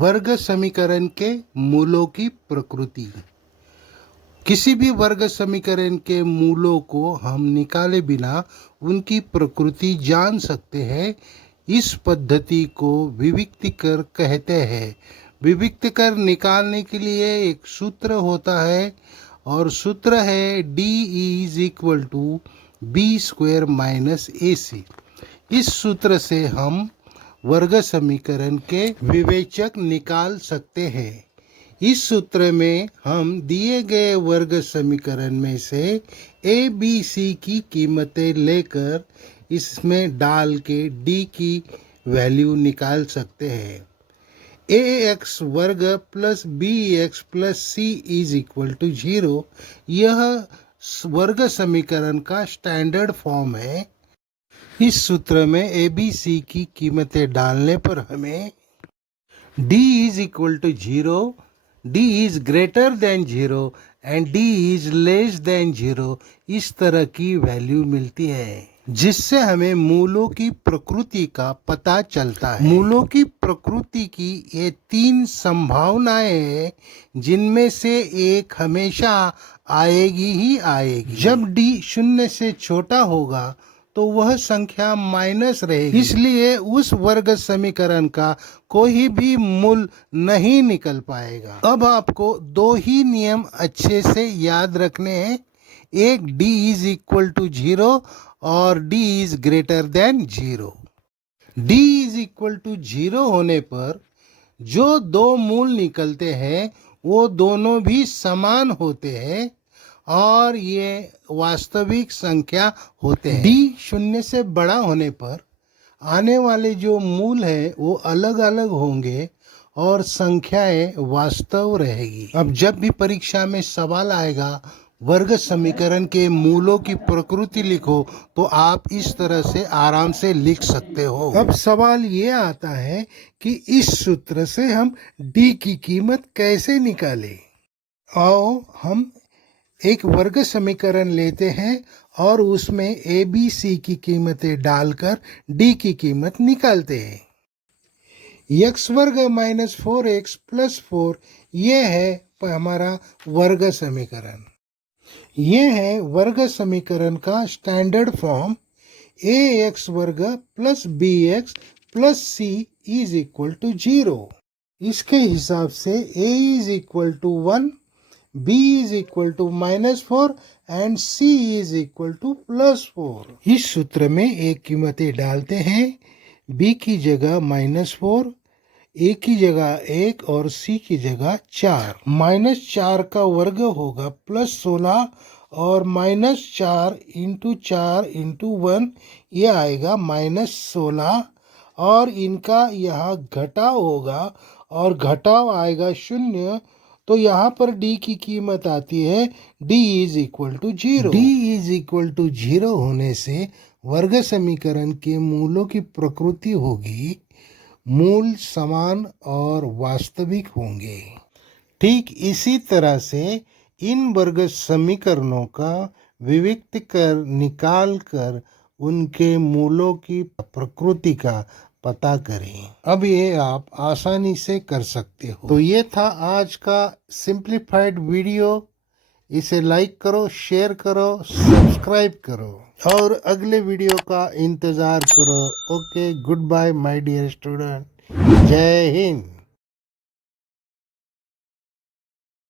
वर्ग समीकरण के मूलों की प्रकृति। किसी भी वर्ग समीकरण के मूलों को हम निकाले बिना उनकी प्रकृति जान सकते हैं। इस पद्धति को विविक्तिकर कहते हैं। विविक्तिकर निकालने के लिए एक सूत्र होता है और सूत्र है D=b² - AC। इस सूत्र से हम वर्ग समीकरण के विवेचक निकाल सकते हैं। इस सूत्र में हम दिए गए वर्ग समीकरण में से ए बी सी की कीमतें लेकर इसमें डाल के डी की वैल्यू निकाल सकते हैं। ax वर्ग plus bx plus c is equal to 0 यह वर्ग समीकरण का स्टैंडर्ड फॉर्म है। इस सूत्र में ए बी सी की कीमतें डालने पर हमें d is equal to 0, d is greater than 0 and d is less than 0 इस तरह की वैल्यू मिलती है, जिससे हमें मूलों की प्रकृति का पता चलता है। मूलों की प्रकृति की ये 3 संभावनाएं हैं, जिनमें से एक हमेशा आएगी ही आएगी। जब d 0 से छोटा होगा तो वह संख्या माइनस रहेगी, इसलिए उस वर्ग समीकरण का कोई भी मूल नहीं निकल पाएगा। अब आपको 2 ही नियम अच्छे से याद रखने हैं। एक d इज इक्वल टू 0 और d is greater than 0। d is equal to 0 होने पर जो 2 मूल निकलते हैं वो दोनों भी समान होते हैं और ये वास्तविक संख्या होते हैं। d 0 से बड़ा होने पर आने वाले जो मूल है वो अलग अलग होंगे और संख्याएं वास्तव रहेगी। अब जब भी परीक्षा में सवाल आएगा वर्ग समीकरण के मूलों की प्रकृति लिखो, तो आप इस तरह से आराम से लिख सकते हो। अब सवाल ये आता है कि इस सूत्र से हम d की कीमत कैसे निकालें। आओ हम एक वर्ग समीकरण लेते हैं और उसमें ए बी सी की कीमतें डालकर डी की कीमत निकालते हैं। x वर्ग माइनस 4x प्लस 4 ये है हमारा वर्ग समीकरण। ये है वर्ग समीकरण का स्टैंडर्ड फॉर्म। ax वर्ग plus bx plus c is equal to 0। इसके हिसाब से a is equal to 1, b is equal to -4 and c is equal to +4। इस सूत्र में एक कीमतें डालते हैं। b की जगह -4, a की जगह 1 और c की जगह 4। -4 का वर्ग होगा +16 और -4 × 4 × 1 ये आएगा -16 और इनका यहाँ घटाव होगा और घटाव आएगा 0। तो यहाँ पर d की कीमत आती है d is equal to 0। d is equal to 0 होने से वर्ग समीकरण के मूलों की प्रकृति होगी, मूल समान और वास्तविक होंगे। ठीक इसी तरह से इन वर्ग समीकरणों का विविक्त कर निकाल कर उनके मूलों की प्रकृति का पता करें। अब ये आप आसानी से कर सकते हो। तो ये था आज का सिंप्लीफाइड वीडियो। इसे लाइक करो, शेयर करो, सब्सक्राइब करो और अगले वीडियो का इंतज़ार करो। Okay, good bye my dear student. जय हिंद।